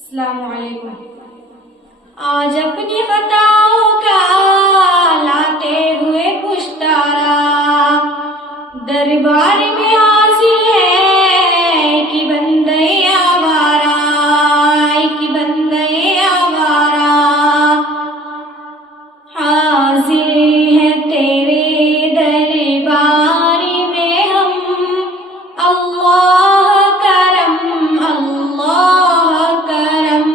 السلام علیکم۔ آج اپنی خطاؤں کا لاتے ہوئے پشتارا دربار میں حاضر ہے کہ بندے آوارا، کہ بندے آوارا حاضر ہے تیرے دربار میں ہم۔ اللہ کرم، اللہ کرم،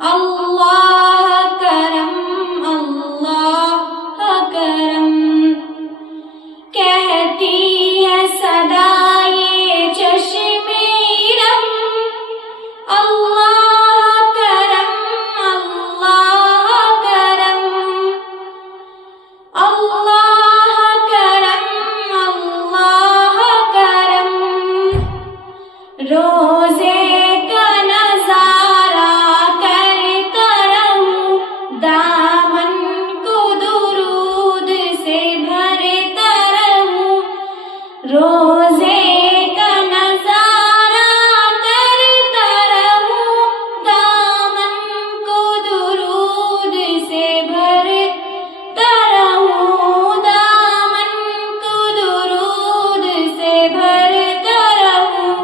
اللہ کرم، اللہ کرم۔ کہتی ہے صدا یہ چشم رم، اللہ کرم، اللہ کرم، اللہ کرم، اللہ کرم۔ روزے کا نظارہ کرتا رہوں، دامن کو درود سے بھرتا رہوں۔ روزے کا نظارہ کرتا رہوں، دامن کو درود سے بھرتا رہوں، دامن کو درود سے بھرتا رہوں۔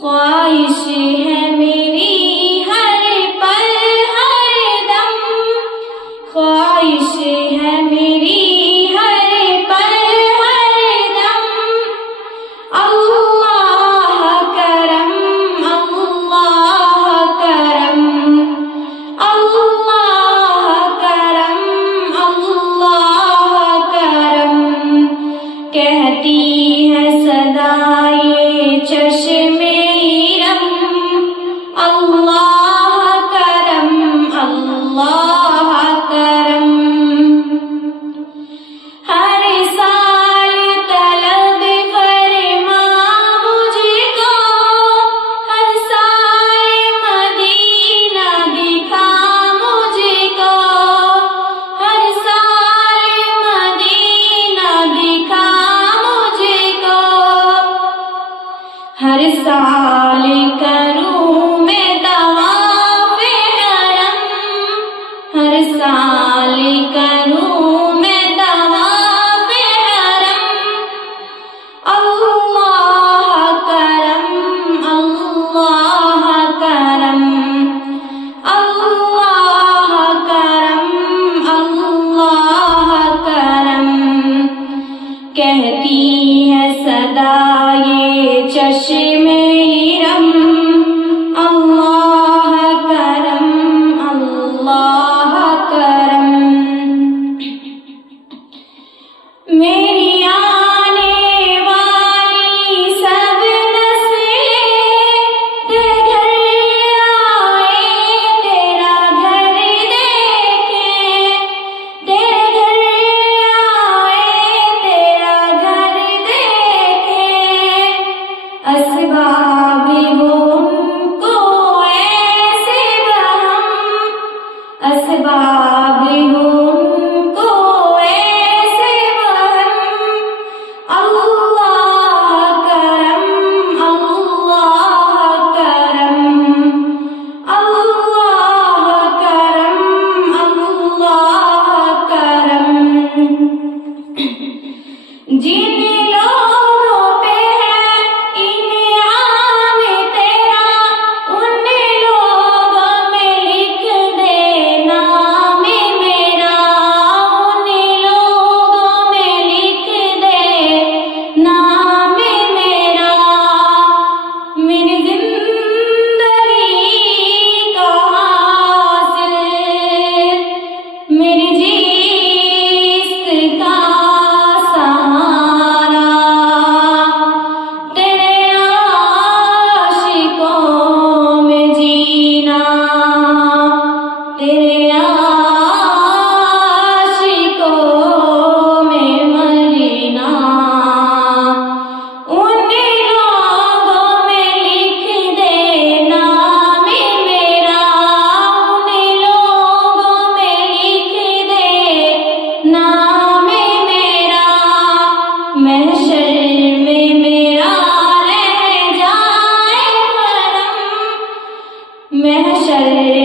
خواہش ہے میری ہر پل ہر دم، خواہش ہے میری ہر پل ہر دم۔ اللہ کرم، اللہ کرم، اللہ کرم، اللہ کرم۔ کہتی ہے صدا یہ چشم رم، من شر